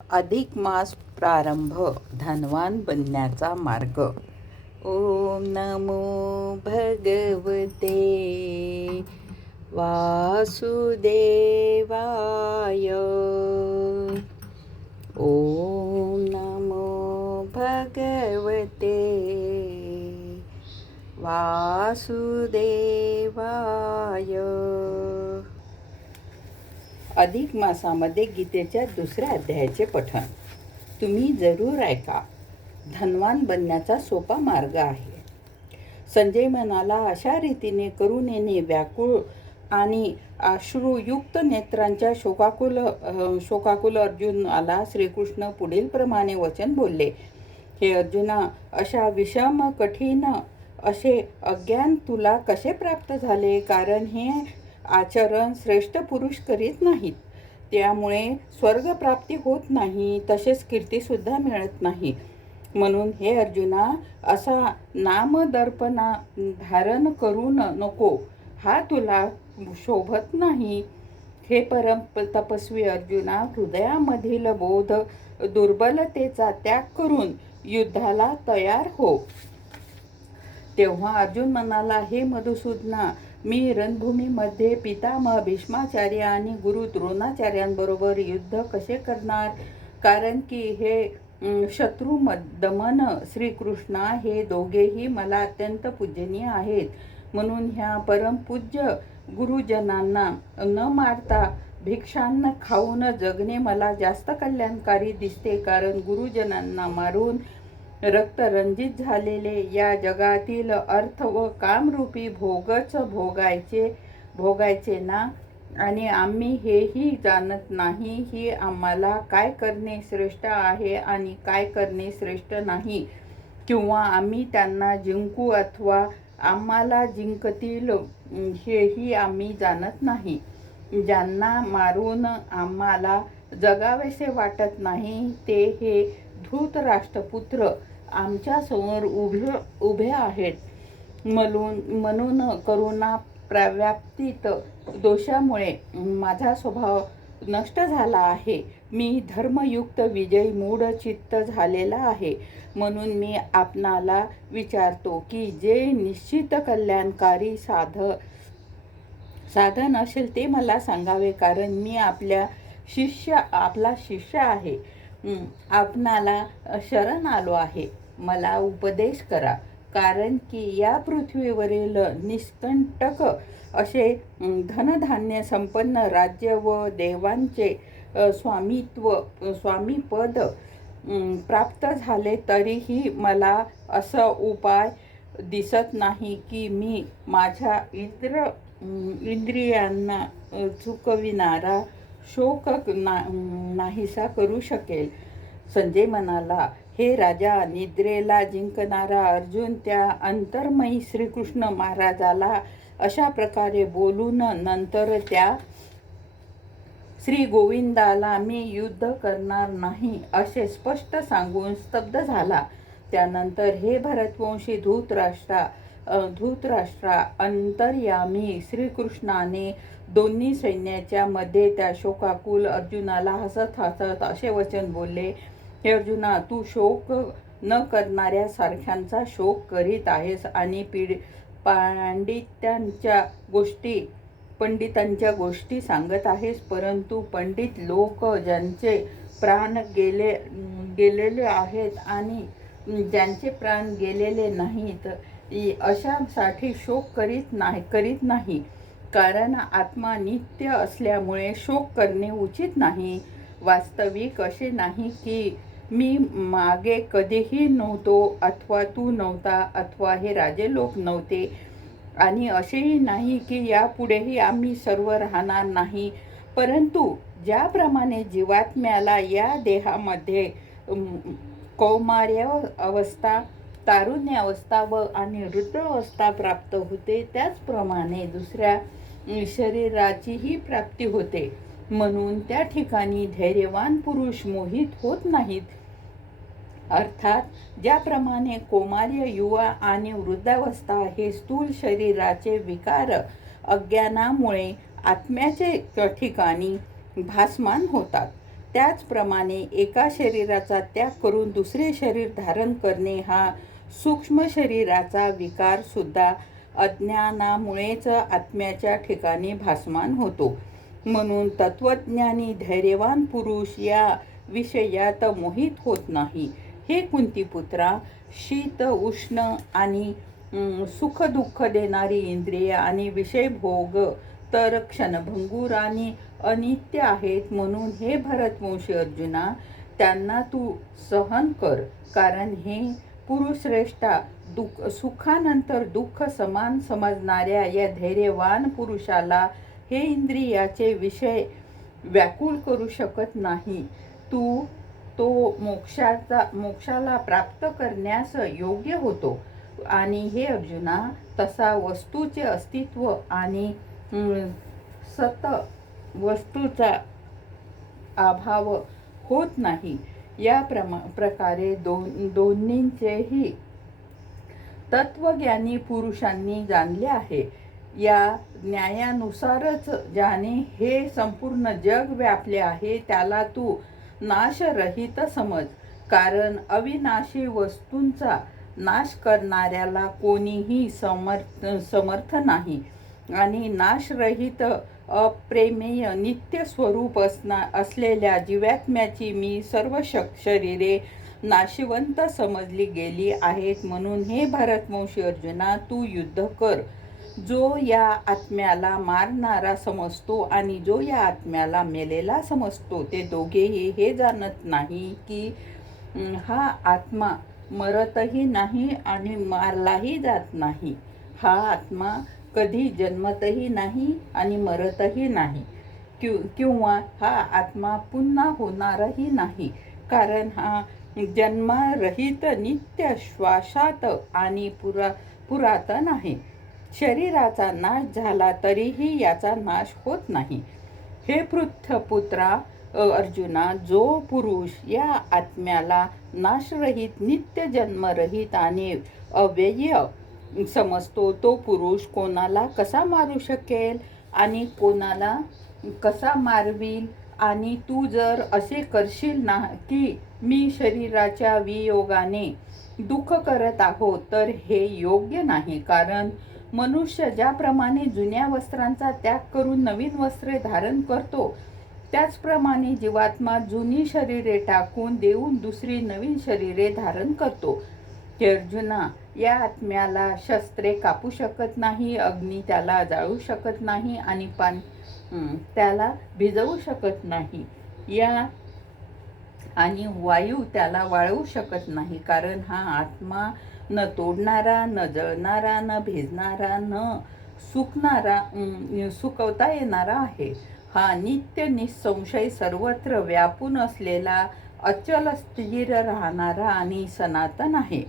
अधिक मास प्रारंभ धनवान बनण्याचा मार्ग. ओम नमो भगवते वासुदेवाय. ओम नमो भगवते वासुदेवाय. अधिक मासामध्ये गीतेच्या दुसऱ्या अध्यायाचे पठण तुम्ही जरूर ऐका. धनवान बनण्याचा सोपा मार्ग आहे. संजय म्हणाला, अशा रीतीने करुणेने व्याकुळ आणि अश्रुयुक्त नेत्रांच्या शोकाकुल अर्जुनाला श्रीकृष्ण पुढील प्रमाणे वचन बोलले. हे अर्जुना, अशा विषम कठीण असे अज्ञान तुला कसे प्राप्त झाले? कारण हे आचरण श्रेष्ठ पुरुष करीत नाहीत. त्यामुळे स्वर्गप्राप्ती होत नाही, तसेच कीर्तीसुद्धा मिळत नाही. म्हणून हे अर्जुना, असा नामदर्पणा धारण करून नको, हा तुला शोभत नाही. हे परम तपस्वी अर्जुना, हृदयामधील बोध दुर्बलतेचा त्याग करून युद्धाला तयार हो. तेव्हा अर्जुन म्हणाला, हे मधुसूदना, मी रणभूमीमध्ये पितामह भीष्माचार्य आणि गुरु द्रोणाचार्यांबरोबर युद्ध कसे करणार? कारण की हे शत्रू दमन श्रीकृष्णा हे दोघेही मला अत्यंत पूजनीय आहेत. म्हणून ह्या परमपूज्य गुरुजनांना न मारता भिक्षान्न खाऊन जगणे मला जास्त कल्याणकारी दिसते. कारण गुरुजनांना मारून रक्तरंजित झालेले या जगातील अर्थ व कामरूपी भोगच भोगायचे ना. आणि आम्ही हेही जाणत नाही की आम्हाला काय करणे श्रेष्ठ आहे आणि काय करणे श्रेष्ठ नाही, किंवा आम्ही त्यांना जिंकू अथवा आम्हाला जिंकतील हेही आम्ही जाणत नाही. ज्यांना मारून आम्हाला जगावेसे वाटत नाही ते हे धृतराष्ट्रपुत्र आमच्या समोर उभे आहेत. म्हणून करुणा प्रव्याप्तीत दोषामुळे माझा स्वभाव नष्ट झाला आहे. मी धर्मयुक्त विजयी मूढ चित्त झालेला आहे. म्हणून मी आपणाला विचारतो की जे निश्चित कल्याणकारी साधन असेल ते मला सांगावे. कारण मी आपला शिष्य आहे. आपणाला शरण आलो आहे. मला उपदेश करा. कारण की या पृथ्वीवरील निष्कंटक असे धनधान्य संपन्न राज्य व देवांचे स्वामीपद प्राप्त झाले तरीही मला असं उपाय दिसत नाही की मी माझ्या इंद्रियांना चुकविणारा शोक नाहीसा करू शकेल. संजय म्हणाला, हे राजा, निद्रेला जिंकणारा अर्जुन त्या अंतर्मयी श्रीकृष्ण महाराजाला अशा प्रकारे बोलून नंतर त्या श्री गोविंदाला मी युद्ध करणार नाही असे स्पष्ट सांगून स्तब्ध झाला. त्यानंतर हे भरतवंशी धृतराष्ट्रा, अंतर्यामी श्रीकृष्णाने दोन्ही सैन्याच्या मध्ये त्या शोकाकुल अर्जुनाला हसत हसत असे वचन बोलले. हे अर्जुना, तू शोक न करणाऱ्या सारख्यांचा शोक करीत आहेस आणि पंडितांच्या गोष्टी सांगत आहेस. परंतु पंडित लोक ज्यांचे प्राण गेलेले आहेत आणि ज्यांचे प्राण गेलेले नाहीत अशांसाठी शोक करीत नाही. कारण आत्मा नित्य असल्यामुळे शोक करणे उचित नाही. वास्तविक असे नाही की मी मागे कधीही नव्हतो अथवा तू नव्हता अथवा हे राजे लोक नव्हते, आणि असेही नाही की यापुढेही आम्ही सर्व राहणार नाही. परंतु ज्याप्रमाणे जीवात्म्याला या देहामध्ये कौमार्य अवस्था, तारुण्य अवस्था आणि वृद्धावस्था प्राप्त होते, त्याचप्रमाणे दुसऱ्या शरीराचीही प्राप्ती होते. म्हणून त्या ठिकाणी धैर्यवान पुरुष मोहित होत नाहीत. अर्थात ज्याप्रमाणे कौमार्य, युवा आणि वृद्धावस्था हे स्थूल शरीराचे विकार अज्ञानामुळे आत्म्याचे ठिकाणी भासमान होतात, त्याचप्रमाणे एका शरीराचा त्याग करून दुसरे शरीर धारण करणे हा सूक्ष्म शरीराचा विकार सुद्धा अज्ञानामुळेच आत्म्याच्या ठिकाणी भासमान होतो. म्हणून तत्वज्ञानी धैर्यवान पुरुष या विषयात मोहित होत नाही. हे कुंतीपुत्रा, शीत उष्ण आणि सुख दुःख देणारी इंद्रिय आणि विषयभोग तर क्षणभंगूर आणि अनित्य आहेत. म्हणून हे भरतवंशी अर्जुना, त्यांना तू सहन कर. कारण हे पुरुषश्रेष्ठा, सुखानंतर दुःख समान समजणाऱ्या या धैर्यवान पुरुषाला हे इंद्रियाचे विषय व्याकुळ करू शकत नाही. तो मोक्षाला प्राप्त करण्यास योग्य होतो. आणि हे अर्जुना, तसा वस्तूचे अस्तित्व आणि सत वस्तूचा अभाव होत नाही. या प्रकारे दोन्हींचेही तत्वज्ञानी पुरुषांनी जाणले आहे. या न्यायानुसारच ज्याने हे संपूर्ण जग व्यापले आहे त्याला तू नाशरहित समज. कारण अविनाशी वस्तूंचा नाश करणाऱ्याला कोणीही समर्थ नाही. आणि नाशरहित अप्रेमेय नित्य स्वरूप असलेल्या जीवात्म्याची मी सर्व शरीरे नाशिवंत समजली गेली आहेत. म्हणून हे भरतवंशी अर्जुना, तू युद्ध कर. जो या आत्म्याला मारणारा समजतो आणि जो या आत्म्याला मेलेला समजतो, ते दोघेही हे जाणत नाही की हा आत्मा मरतही नाही आणि मारलाही जात नाही. हा आत्मा कधी जन्मतही नाही आणि मरतही नाही, किंवा हा आत्मा पुन्हा होणारही नाही. कारण हा जन्मरहित नित्य श्वासात आणि पुरातन आहे. शरीराचा नाश झाला तरीही याचा नाश होत नाही. हे पृथ्वीपुत्रा अर्जुना, जो पुरुष या आत्म्याला नाशरहित, नित्य जन्मरहित आणि अव्यय समजतो, तो पुरुष कोणाला कसा मारू शकेल आणि कोणाला कसा मारविल? आणि तू जर असे करशील ना की मी शरीराच्या वियोगाने दुःख करत आहोत, तर हे योग्य नाही. कारण मनुष्य ज्याप्रमाणे जुन्या वस्त्रांचा त्याग करून नवीन वस्त्रे धारण करतो, त्याचप्रमाणे जीवात्मा जुनी शरीरे टाकून देऊन दुसरी नवीन शरीरे धारण करतो. हे अर्जुना, या आत्म्याला शस्त्रे कापू शकत नाही, अग्नी त्याला जाळू शकत नाही आणि त्याला भिजवू शकत नाही, आणि वायू त्याला वाळवू शकत नाही. कारण हा आत्मा न तोडणारा, न जळणारा, न भिजणारा, न सुकवता येणारा आहे. हा नित्य निसंशय सर्वत्र व्यापून असलेला, अचल स्थिर राहणारा आणि सनातन आहे.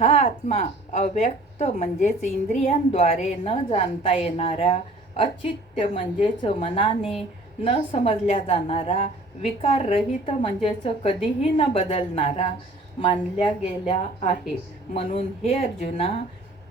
हा आत्मा अव्यक्त म्हणजेच इंद्रियांद्वारे न जाणता येणारा, अचित्य म्हणजेच मनाने न समजल्या जाणारा, विकाररहित म्हणजेच कधीही न बदलणारा मानल्या गेला आहे. म्हणून हे अर्जुना,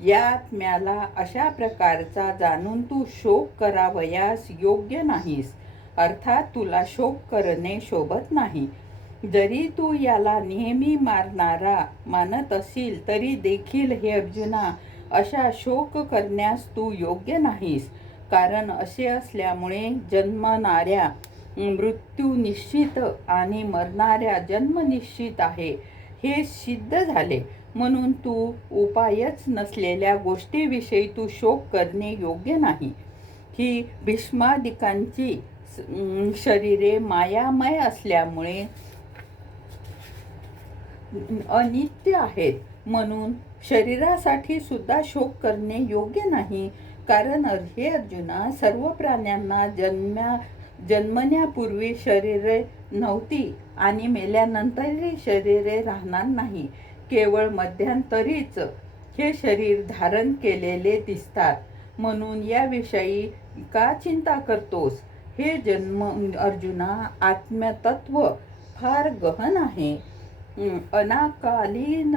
या आत्म्याला अशा प्रकारचा जाणून तू शोक करावयास योग्य नाहीस. अर्थात तुला शोक करणे शोभत नाही. जरी तू याला नेहमी मारणारा मानत असील तरी देखील हे अर्जुना, अशा शोक करण्यास तू योग्य नाहीस. कारण असे असल्यामुळे जन्मणाऱ्या मृत्यू निश्चित आणि मरणाऱ्या जन्म निश्चित आहे, हे सिद्ध झाले. म्हणून तू उपायच नसलेल्या गोष्टीविषयी तू शोक करणे योग्य नाही. ही भीष्मादिकांची शरीरे मायामय असल्यामुळे अनित्य आहेत. म्हणून शरीरासाठी सुद्धा शोक करणे योग्य नाही. कारण हे अर्जुना, सर्व प्राण्यांना जन्मण्यापूर्वी शरीरे नव्हती आणि मेल्यानंतरही शरीरे राहणार नाही. केवळ मध्यंतरीच हे शरीर धारण केलेले दिसतात. म्हणून याविषयी का चिंता करतोस? हे अर्जुना, आत्मतत्व फार गहन आहे, अनाकालीन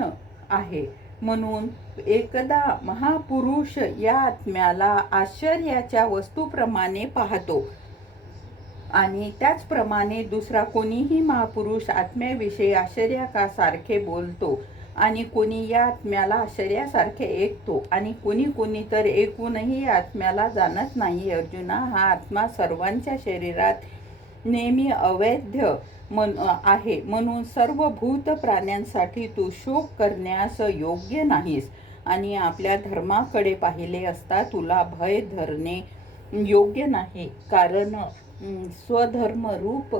आहे. म्हणून एकदा महापुरुष या आत्म्याला आश्चर्याच्या वस्तूप्रमाणे पाहतो. आणि त्याचप्रमाणे दुसरा कोणीही महापुरुष आत्म्याविषयी आश्चर्यासारखे बोलतो आणि कोणी या आत्म्याला आश्चर्यासारखे ऐकतो आणि कोणी तर ऐकूनही आत्म्याला जाणत नाही. अर्जुना, हा आत्मा सर्वांच्या शरीरात नेहमी अवैध आहे, म्हणून सर्व भूत प्राण्यांसाठी तू शोक करण्यास योग्य नाहीस. आणि आपल्या धर्माकडे पाहिले असता तुला भय धरणे योग्य नाही, कारण स्वधर्मरूप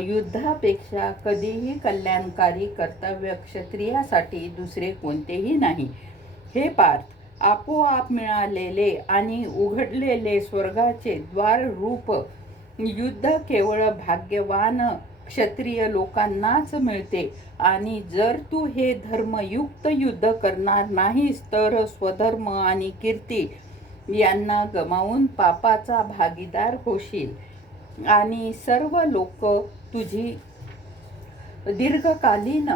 युद्धापेक्षा कधीही कल्याणकारी कर्तव्य क्षत्रियासाठी दुसरे कोणतेही नाही. हे पार्थ, आपोआप मिळालेले आणि उघडलेले स्वर्गाचे द्वार रूप युद्ध केवळ भाग्यवान क्षत्रिय लोकांनाच मिळते. आणि जर तू हे धर्मयुक्त युद्ध करणार नाहीस तर स्वधर्म आणि कीर्ती यांना गमावून पापाचा भागीदार होशील आणि सर्व लोक तुझी दीर्घकालीन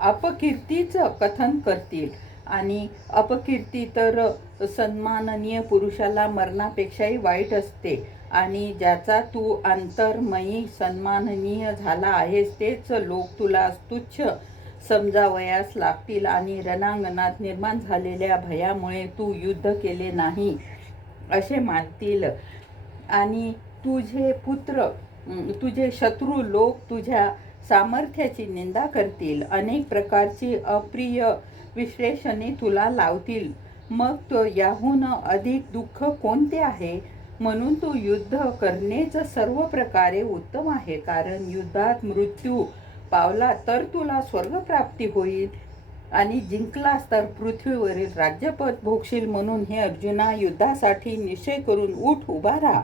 अपकीर्तीचं कथन करतील. आणि अपकीर्ती तर सन्माननीय पुरुषाला मरणापेक्षाही वाईट असते. आणि ज्याचा तू अंतर्मयी सन्माननीय झाला आहेस तेच लोक तुला तुच्छ समजावयास लागतील आणि रणांगणात निर्माण झालेल्या भयामुळे तू युद्ध केले नाही असे मानतील. आणि तुझे शत्रू लोक तुझ्या सामर्थ्याची निंदा करतील, अनेक प्रकारची अप्रिय विश्लेषणे तुला लावतील. मग तो याहून अधिक दुःख कोणते आहे? म्हणून तू युद्ध करणेच सर्व प्रकारे उत्तम आहे, कारण युद्धात मृत्यू पावला तर तुला स्वर्गप्राप्ती होईल आणि जिंकलास तर पृथ्वीवरील राज्यपद भोगशील. म्हणून हे अर्जुना, युद्धासाठी निश्चय करून उभा राहा.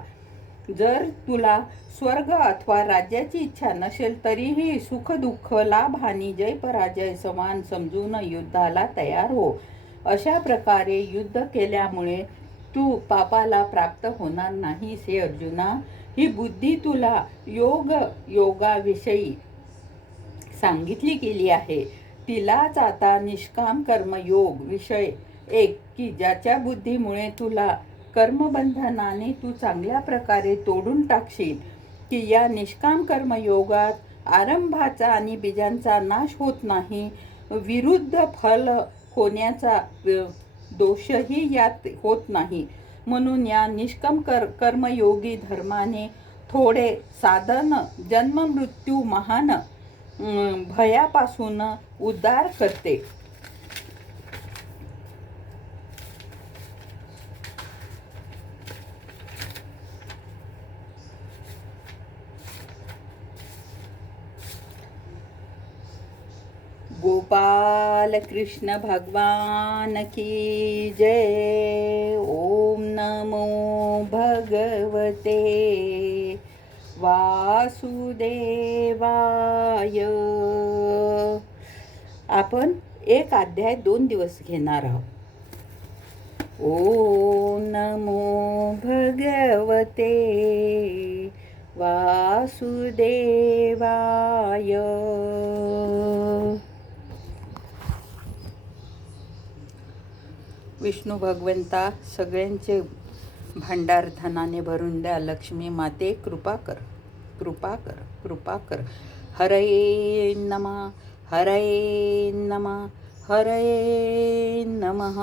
जर तुला स्वर्ग अथवा राज्याची इच्छा नसेल तरीही सुख दुःख लाभ आणि जय पराजय समान समजून युद्धाला तयार हो. अशा प्रकारे युद्ध केल्यामुळे तू पापाला प्राप्त होणार नाहीस. हे अर्जुना, ही बुद्धी तुला योगाविषयी सांगितली गेली आहे. तिलाच आता निष्काम कर्मयोग विषय एक, की ज्याच्या बुद्धीमुळे तुला कर्मबंधनाने तू चांगल्या प्रकारे तोडून टाकशील. की या निष्काम कर्मयोगात आरंभाचा आणि बीजांचा नाश होत नाही, विरुद्ध फल होण्याचा दोषही यात होत नाही. म्हणून या निष्काम कर्मयोगी धर्माने थोडे साधन जन्म मृत्यू महान भयापासून उद्धार करते. गोपाल कृष्ण भगवान की जय. ओम नमो भगवते वासुदेवाय. आपण एक अध्याय 2 दिवस घेणार आहोत. ओम नमो भगवते वासुदेवाय. विष्णू भगवंता, सगळ्यांचे भांडार धनाने भरून द्या. लक्ष्मी माते, कृपा कर, कृपा कर, कृपा कर. हरये नमः, हरये नमः, हरये नमः.